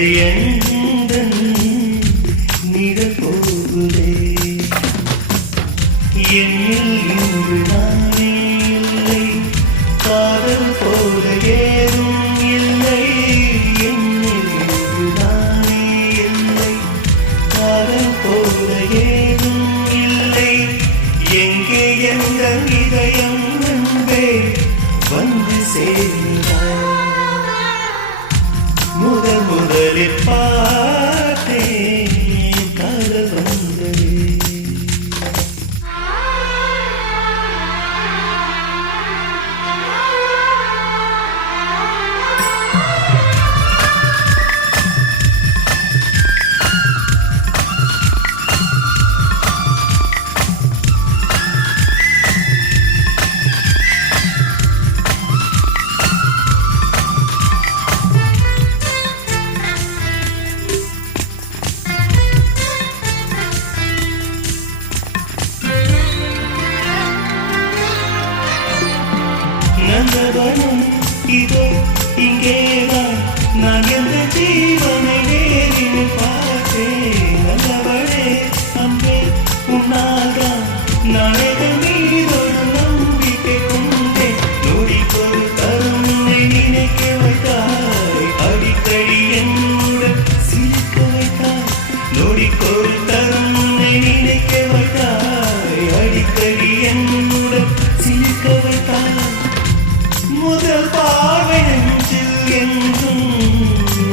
மறந்து எந்தன் நிழல் போகுதே. என்னில் இன்று நானே இல்லை, காதல் போல ஏதும் இல்லை. என்னில் இன்று நானே இல்லை, காதல் போல ஏதும் இல்லை. எங்கே எந்தன் இதயம் அன்பே வந்து சேர்ந்தாய். முதலில் பார்த்தேன் காதல் வந்ததே. நந்தவனம் இதோ இங்கேதான், நான் எந்த ஜீவனை நேரில் பார்த்தேன். நல்லவளே அன்பே உன்னால்தான் நான் எதன் மீதொரு நம்பிக்கை கொண்டேன். நொடிக்கொரு தருணை நினைக்க வைத்தாய், அடிக்கடி என்னுடன் சிரிக்க வைத்தாய். நொடிக்கொரு தருணை நினைக்க வைத்தாய், அடிக்கடி என்னுடன் சிரிக்க வைத்தாய். முதல் பார்வை நெஞ்சில் என்றும்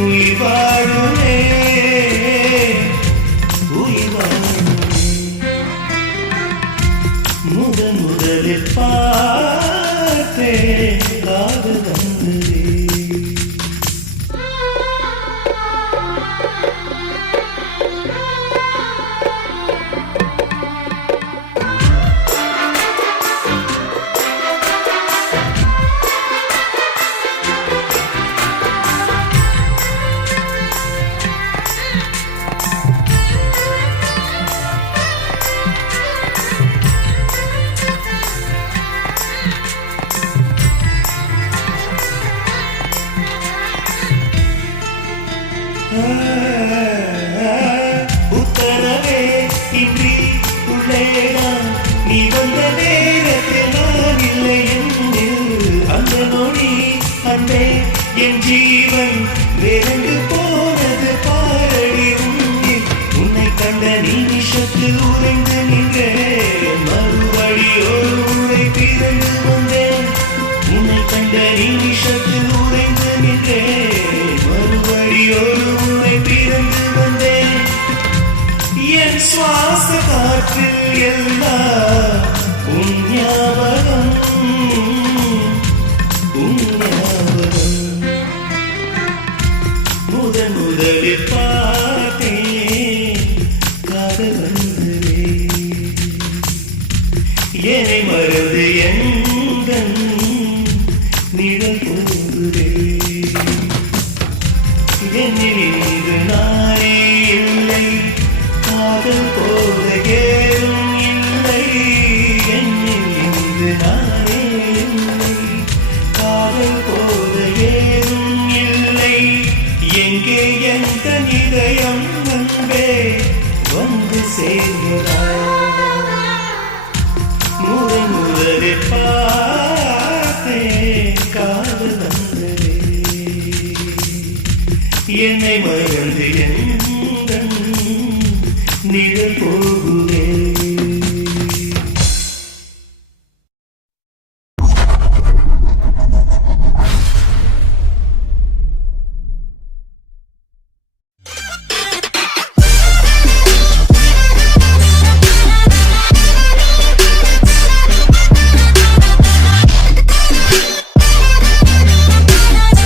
உயிர் வாழுமே, உயிர் வாழுமே. முதலில் பார்த்தேன் காதல் வந்ததே. உத்தரவே இன்றி உள்ளேதான் நீ வந்த நேரத்தில் நான் இல்லை என்றில். அந்த நொடி அன்பே என் ஜீவன் வேறென்று போனது பாரடி உன்னில். உன்னை கண்ட நிமிஷத்தில் உறைந்து நின்றேன், மறுபடி ஒரு முறை பிறந்து வந்தேன். உன்னை கண்ட நிமிஷத்தில் உறைந்து நின்றேன், மறுபடி ஒரு முறை பிறந்து வந்தேன். என் சுவாச காற்றில் எல்லாம் உன் ஞாபகம், உன் ஞாபகம். முதலில் பார்த்தேன் காதல் வந்ததே. என்னை மறந்து எந்தன் நிழல் போகுதே. என்னில் இன்று நானே இல்லை, காதல் போல ஏதும் இல்லை. என்னில் இன்று நானே இல்லை, காதல் போல ஏதும் இல்லை. எங்கே எந்த இதயம் அன்பே வந்து சேர்கிறாய். முதலில் பார்த்தேன் காதல் வந்ததே. என்னை மறந்து